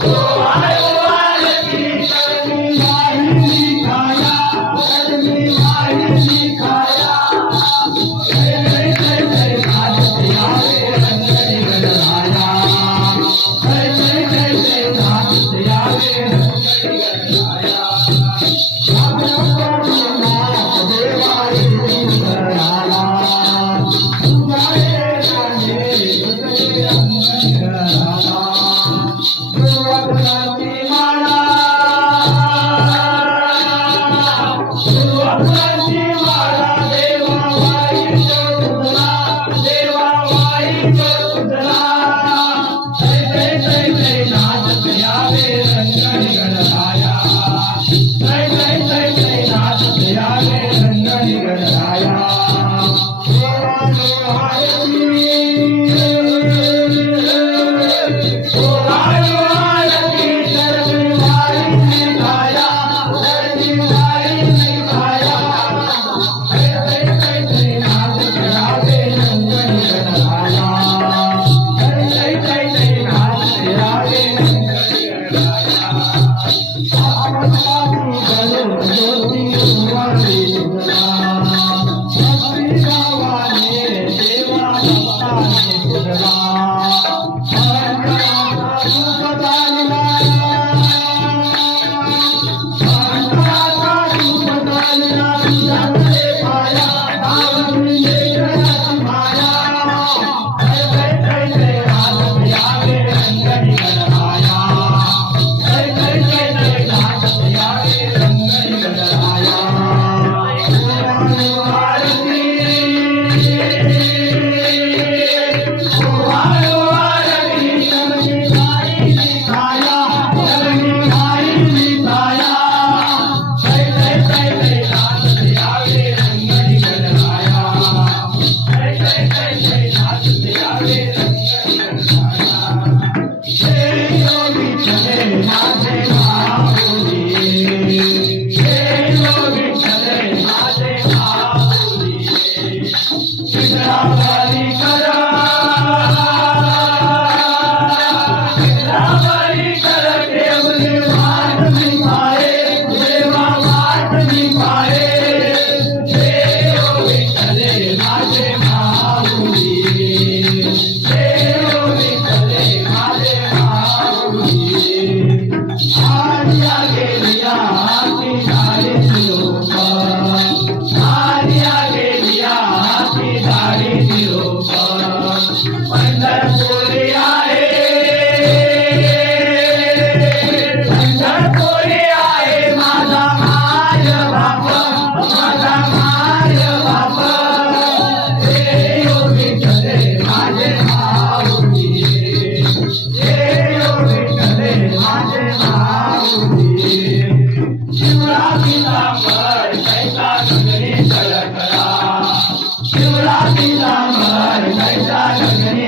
Oh, Oh, Yeah.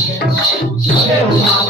先生请稍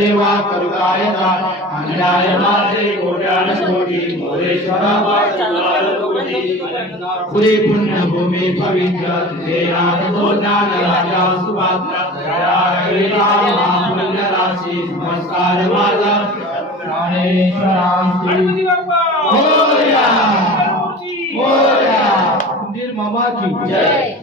तुझीच सेवा करू काय अन्याय माझे कोट्यान कोटी मोरेश्वरा पुरी पुण्यभूमी पवित्र तुझे नाथ तो ज्ञान राजा सुपात्र पुण्य राशी नमस्कार मोर्या। मोर्या। मंदिर मामा की जय।